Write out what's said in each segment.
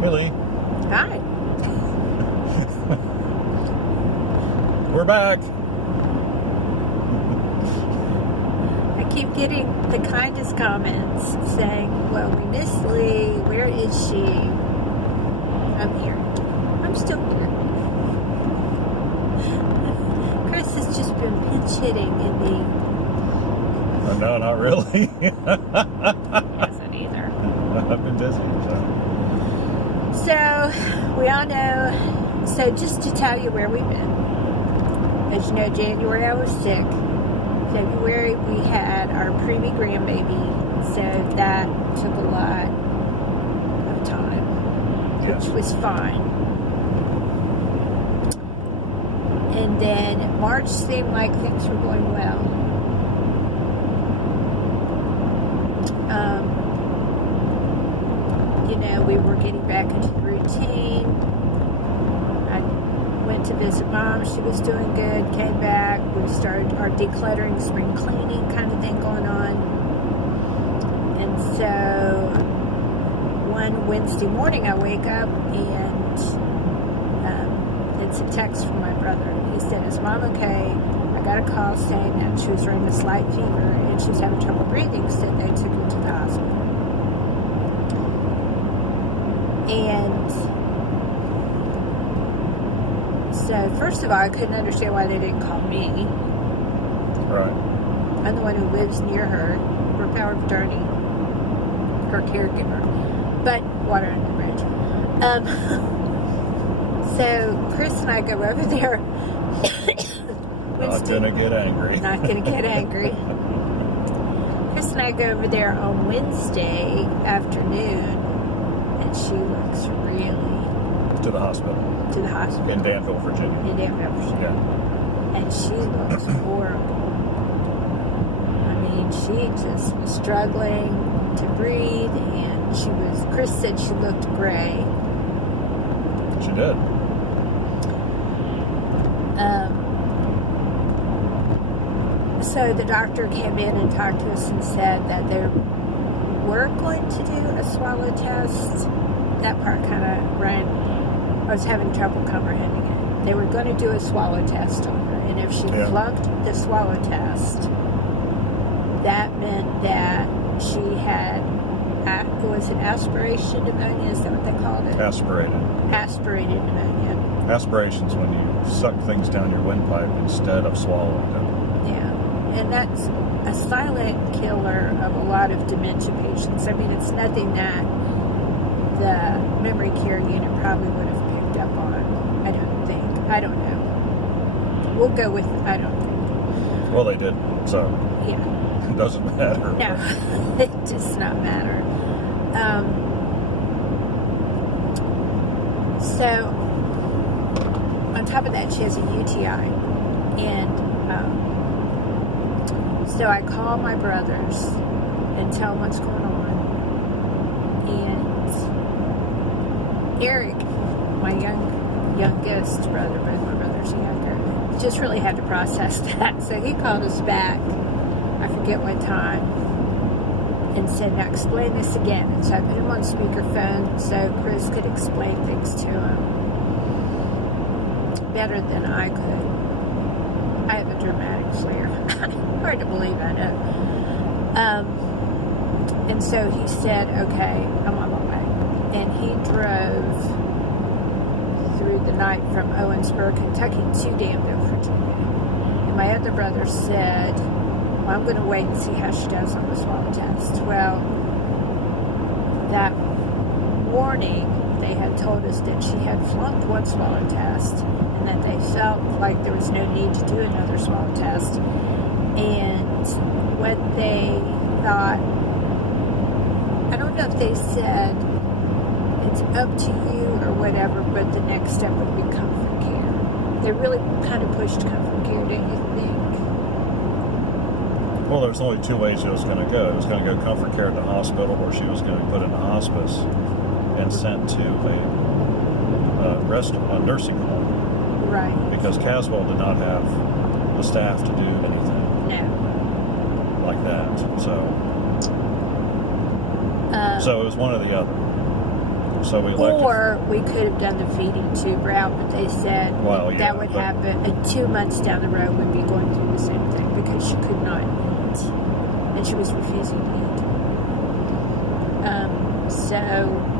Billy, Hi. we're back. I keep getting the kindest comments saying, well, we miss Lee. Where is she? I'm here. I'm still here. Chris has just been pinch hitting in me. No, not really. Hasn't either. I've been busy, So, we all know. So, just to tell you where we've been. As you know, January I was sick. February we had our preemie grandbaby. So, that took a lot of time. Yes. Which was fine. And then March seemed like things were going well. We were getting back into the routine. I went to visit Mom. She was doing good. Came back. We started our decluttering, spring cleaning kind of thing going on. And so one Wednesday morning I wake up and it's a text from my brother. He said, "Is Mom okay?" I got a call saying that she was running a slight fever and she was having trouble breathing, so they took her to the hospital. And so, first of all, I couldn't understand why they didn't call me. Right. I'm the one who lives near her. We're power of attorney, her caregiver. But water under the bridge. So Chris and I go over there. Not gonna get angry. Not gonna get angry. Chris and I go over there on Wednesday afternoon, and she looks really To the hospital. to the hospital In Danville, Virginia. in Danville, Virginia. Yeah. And she looks horrible. I mean, she just was struggling to breathe, and Chris said she looked gray. She did. So the doctor came in and talked to us and said that they were going to do a swallow test. That part kind of ran. I was having trouble comprehending it. They were going to do a swallow test on her, and if she flunked the swallow test, that meant that she had, was it aspiration pneumonia? Is that what they called it? Aspirated. Aspirated pneumonia. Aspiration's when you suck things down your windpipe instead of swallowing them. Yeah. And that's a silent killer of a lot of dementia patients. I mean, it's nothing that the memory care unit probably would have picked up on. I don't think. I don't know. We'll go with I don't think. Well, they did, so Yeah. it doesn't matter. No, it does not matter. So, on top of that, she has a UTI. And so I call my brothers and tell them what's going on. And Eric, my youngest brother, both my brothers are younger, just really had to process that. So he called us back, I forget what time, and said, "Now explain this again." And so I put him on speakerphone so Chris could explain things to him better than I could. I have a dramatic flair. Hard to believe, I know. And so he said, "Okay, I'm on my way." And he drove through the night from Owensboro, Kentucky to Danville, Virginia. And my other brother said, "Well, I'm going to wait and see how she does on the swallow test." Well, that morning, they had told us that she had flunked one swallow test and that they felt like there was no need to do another swallow test. And what they thought, I don't know if they said it's up to you or whatever, but the next step would be comfort care. They really kind of pushed comfort care, don't you think? Well, there's only two ways it was going to go. It was going to go comfort care at the hospital, or she was going to be put in a hospice and sent to a nursing home. Right. Because Caswell did not have the staff to do anything No. like that. So it was one or the other. So we elected. Or we could have done the feeding tube route, but they said Well, yeah, that would but- happen. 2 months down the road, we'd be going through the same thing because she could not eat, and she was refusing to eat. So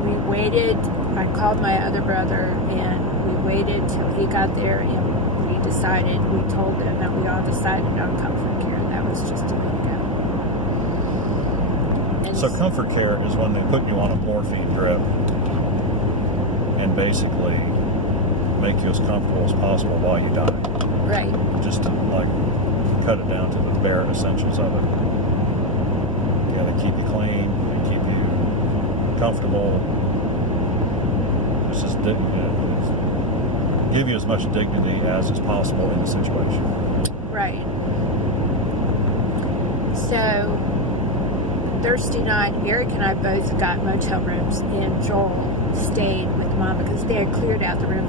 we waited. I called my other brother, and we waited till he got there, and we decided. We told them that we all decided on comfort care, and that was just to let it go. And So comfort care is when they put you on a morphine drip and basically make you as comfortable as possible while you die. right. Just to like cut it down to the bare essentials of it. Yeah, they keep you clean, they keep you comfortable. It's just give you as much dignity as is possible in the situation. Right. So Thursday night, Eric and I both got motel rooms, and Joel stayed with Mom because they had cleared out the room.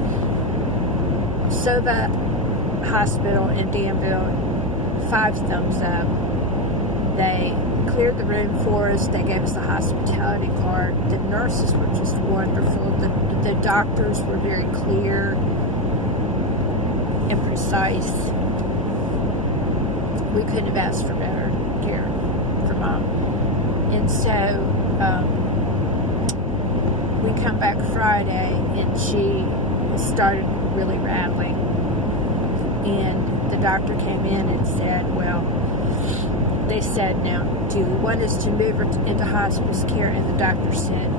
Sova Hospital in Danville, 5 thumbs up. They cleared the room for us. They gave us a hospitality card. The nurses were just wonderful. The doctors were very clear and precise. We couldn't have asked for better care for Mom. And so we come back Friday, and she started really rattling. And the doctor came in and said, well, they said, now, do you want us to move her into hospice care? And the doctor said,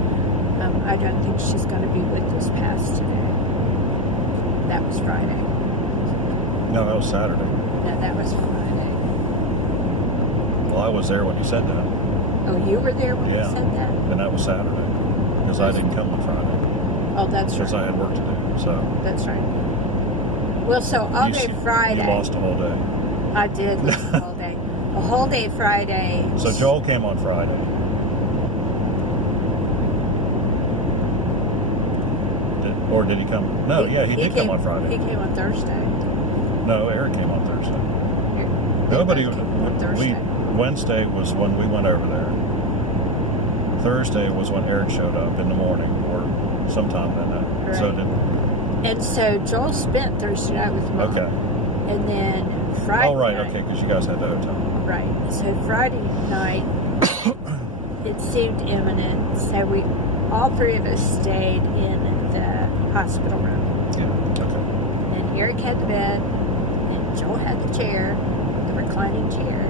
I don't think she's going to be with us past today. That was Friday. No, that was Saturday. No, that was Friday. Well, I was there when you said that. Oh, you were there when Yeah. you said that? And that was Saturday. Because I didn't come on Friday. Oh, that's Because right. I had work to do. So That's right. Well, so all day Friday, You lost a whole day. I did lose the whole day. A whole day Friday. So Joel came on Friday. Or did he come? No, yeah, he did come on Friday. He came on Thursday. No, Eric came on Thursday. They Nobody. both came on Thursday. Wednesday was when we went over there. Thursday was when Eric showed up in the morning, or sometime that night. So Right. And so Joel spent Thursday night with Mom. okay. And then Friday Oh right, night. okay, because you guys had the hotel. Right. So Friday night, it seemed imminent. So all 3 of us stayed in the hospital room. Yeah. Okay. And Eric had the bed, and Joel had the chair, the reclining chair.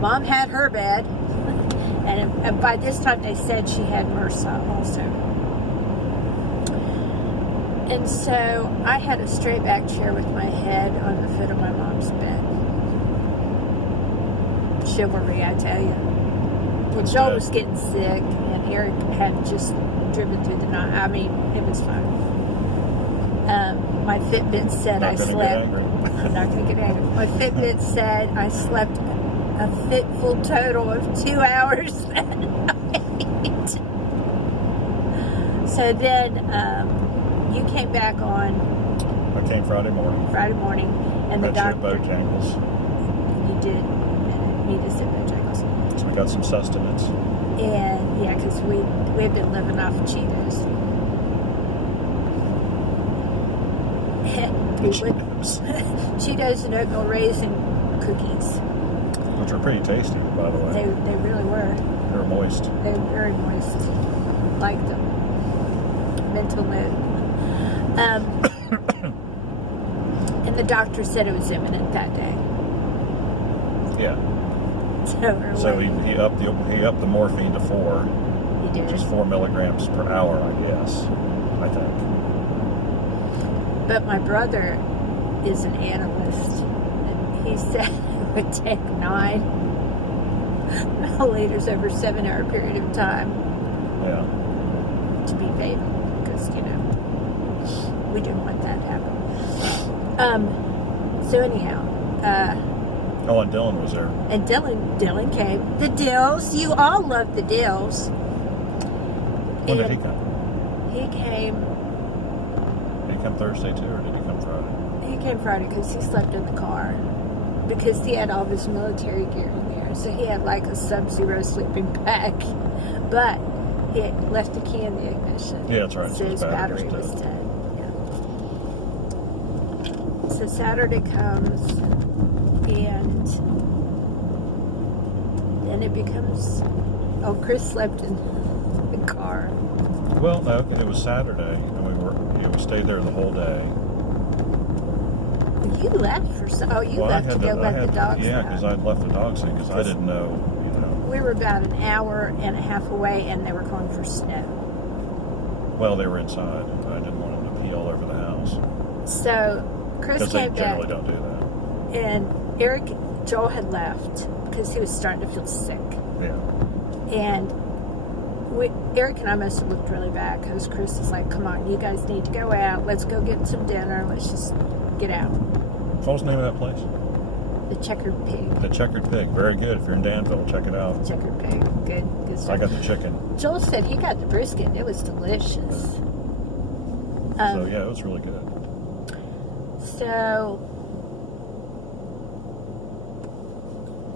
Mom had her bed, and by this time they said she had MRSA also. And so I had a straight back chair with my head on the foot of my mom's bed. Chivalry, I tell you. Well, Joel good. was getting sick, and Eric had just driven through the night. I mean, it was fun. My Fitbit said Not I gonna get slept. angry. I'm not going to get angry. My Fitbit said I slept a fitful total of 2 hours that night. So then you came back on I came Friday morning. Friday morning, and the Met you at doctor. Bojangles. You did meet us at Bojangles. So we got some sustenance. And yeah, because we've been living off of Cheetos. And we would- Cheetos and oatmeal raisin cookies. Which were pretty tasty, by the way. They really were. They were moist. They were very moist. Liked them. Mental note. And the doctor said it was imminent that day. Yeah. So we're So waiting. he upped the morphine to 4, He did. which is 4 milligrams per hour, I guess. I think. But my brother is an analyst, and he said it would take 9 milliliters over a 7-hour period of time Yeah. to be fatal, because we didn't want that to happen. So anyhow, Oh, and Dylan was there. and Dylan came. The Dills, you all love the Dills. When did he And come? He came. Did he come Thursday too, or did he come Friday? He came Friday because he slept in the car, because he had all of his military gear in there. So he had like a Sub-Zero sleeping bag. But it left the key in the ignition. Yeah, that's right. So So his battery was dead. Yeah. So Saturday comes, and then it becomes, oh, Chris slept in the car. Well, no, it was Saturday, and we stayed there the whole day. You left for you left to go let the dogs Yeah, out. because I left the dogs in because I didn't know, We were about an hour and a half away, and they were calling for snow. Well, they were inside. I didn't want them to pee all over the house. So Chris Because they came back, generally don't do that. and Joel had left because he was starting to feel sick. Yeah. And Eric and I must have looked really bad because Chris is like, come on, you guys need to go out. Let's go get some dinner. Let's just get out. What was the name of that place? The Checkered Pig. The Checkered Pig. Very good. If you're in Danville, check it out. Checkered Pig. Good stuff. I got the chicken. Joel said he got the brisket. It was delicious. So, yeah, it was really good. So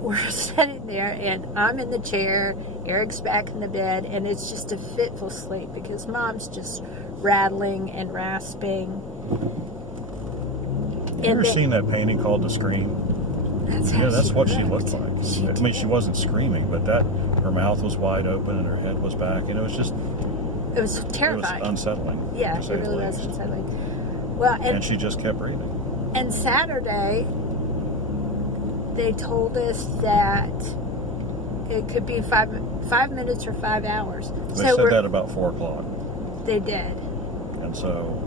we're sitting there, and I'm in the chair. Eric's back in the bed, and it's just a fitful sleep because Mom's just rattling and rasping. You ever seen that painting called The Scream? That's what she looked like. I mean, she wasn't screaming, but her mouth was wide open and her head was back, and it was terrifying. It was unsettling. Yeah, it really was unsettling. Well, and she just kept breathing. And Saturday, they told us that it could be 5 minutes or 5 hours. They said that about 4 o'clock. They did. And so,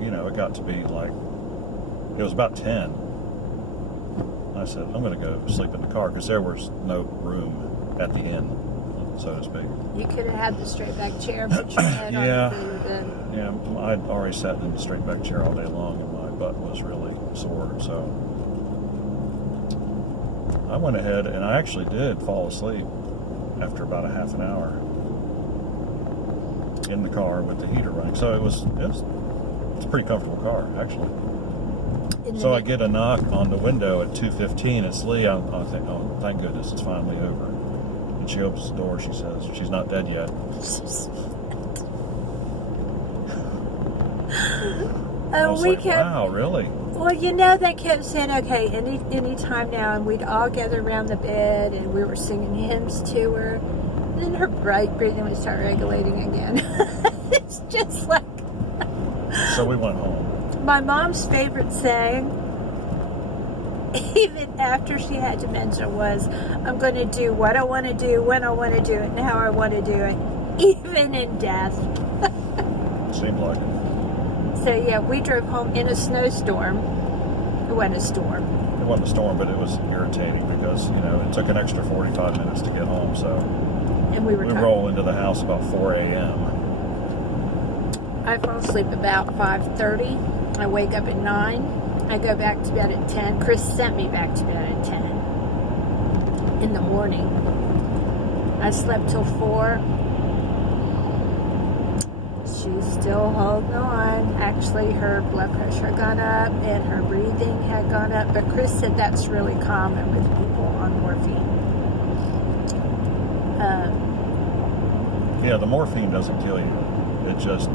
it got to be like, it was about 10. I said, I'm going to go sleep in the car because there was no room at the inn, so to speak. You could have had the straight back chair, put your head on the food of the bed. Yeah, I'd already sat in the straight back chair all day long and my butt was really sore, so I went ahead and I actually did fall asleep after about a half an hour in the car with the heater running. So it's a pretty comfortable car, actually. So I get a knock on the window at 2:15. It's Lee. I think, oh, thank goodness, it's finally over. And she opens the door. She says, she's not dead yet. I was like, wow, really? Well, they kept saying, okay, any time now, and we'd all gather around the bed, and we were singing hymns to her. And then her breathing would start regulating again. It's just like... So we went home. My mom's favorite saying, even after she had dementia, was, I'm going to do what I want to do, when I want to do it, and how I want to do it, even in death. Seemed like it. So, yeah, we drove home in a snowstorm. It wasn't a storm. It wasn't a storm, but it was irritating because, it took an extra 45 minutes to get home, so and we roll into the house about 4 a.m. I fall asleep about 5:30. I wake up at 9. I go back to bed at 10. Chris sent me back to bed at 10 in the morning. I slept till 4. She's still holding on. Actually, her blood pressure had gone up and her breathing had gone up. But Chris said that's really common with people on morphine. Yeah, the morphine doesn't kill you. It just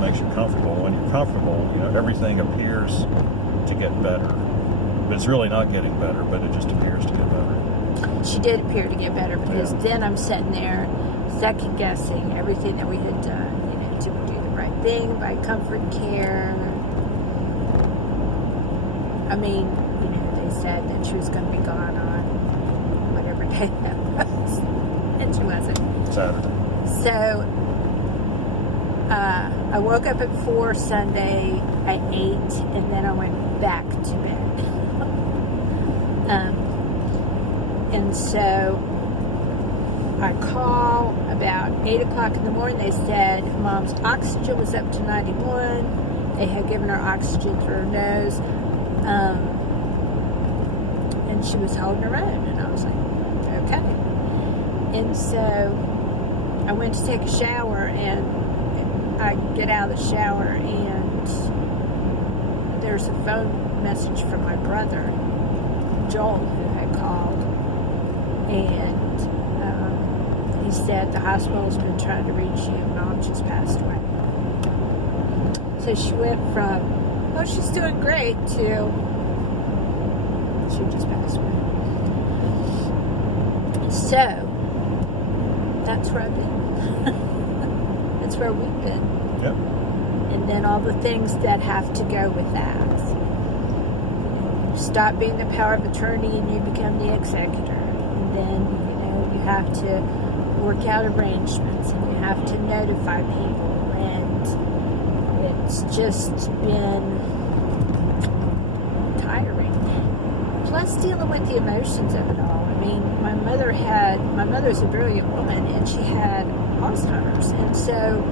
makes you comfortable. When you're comfortable, everything appears to get better. But it's really not getting better, but it just appears to get better. She did appear to get better because then I'm sitting there second guessing everything that we had done. Did we do the right thing by comfort care? I mean, they said that she was going to be gone on whatever day that was. And she wasn't. Saturday. So, I woke up at 4 Sunday at 8, and then I went back to bed. And so, I call about 8 o'clock in the morning. They said Mom's oxygen was up to 91. They had given her oxygen through her nose. And she was holding her own. And I was like, okay. And so I went to take a shower, and I get out of the shower, and there's a phone message from my brother, Joel, who had called. And said the hospital's been trying to reach you. Mom just passed away. So she went from, oh, she's doing great, to she just passed away. So that's where I've been. That's where we've been. Yep. And then all the things that have to go with that. You stop being the power of attorney and you become the executor. And then, you have to work out arrangements and you have to notify people. And it's just been tiring. Plus dealing with the emotions of it all. I mean, my mother's a brilliant woman and she had Alzheimer's. And so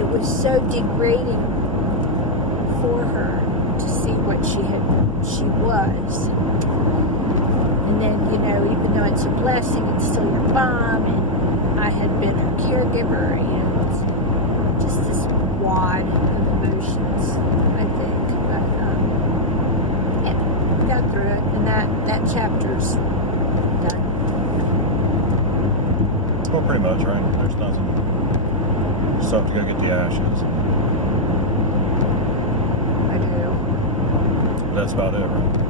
it was so degrading for her to see what she was. And then, even though it's a blessing, it's still your mom, and I had been her caregiver, and just this wad of emotions, I think. But, yeah, we got through it, and that chapter's done. Well, pretty much, right? There's nothing. Just have to go get the ashes. I do. That's about it, right?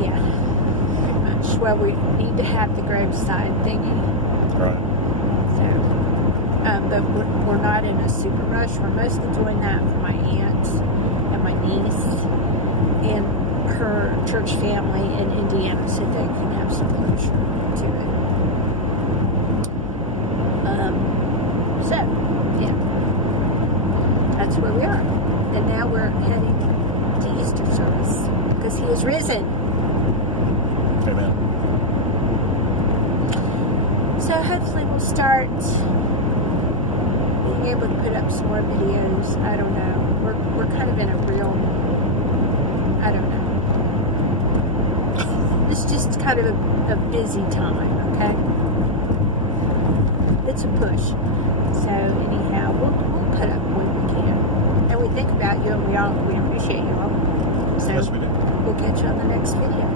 Yeah, pretty much. Well, we need to have the graveside thingy. Right. So, but we're not in a super rush. We're mostly doing that for my aunt and my niece and her church family in Indiana so they can have some closure to it. So, yeah. That's where we are. And now we're heading to Easter service because he is risen. Amen. So hopefully we'll start being able to put up some more videos. I don't know. We're kind of in a real, I don't know. It's just kind of a busy time, okay? It's a push. So anyhow, we'll put up what we can. And we think about you and we appreciate you all. So Yes, we do. we'll catch you on the next video.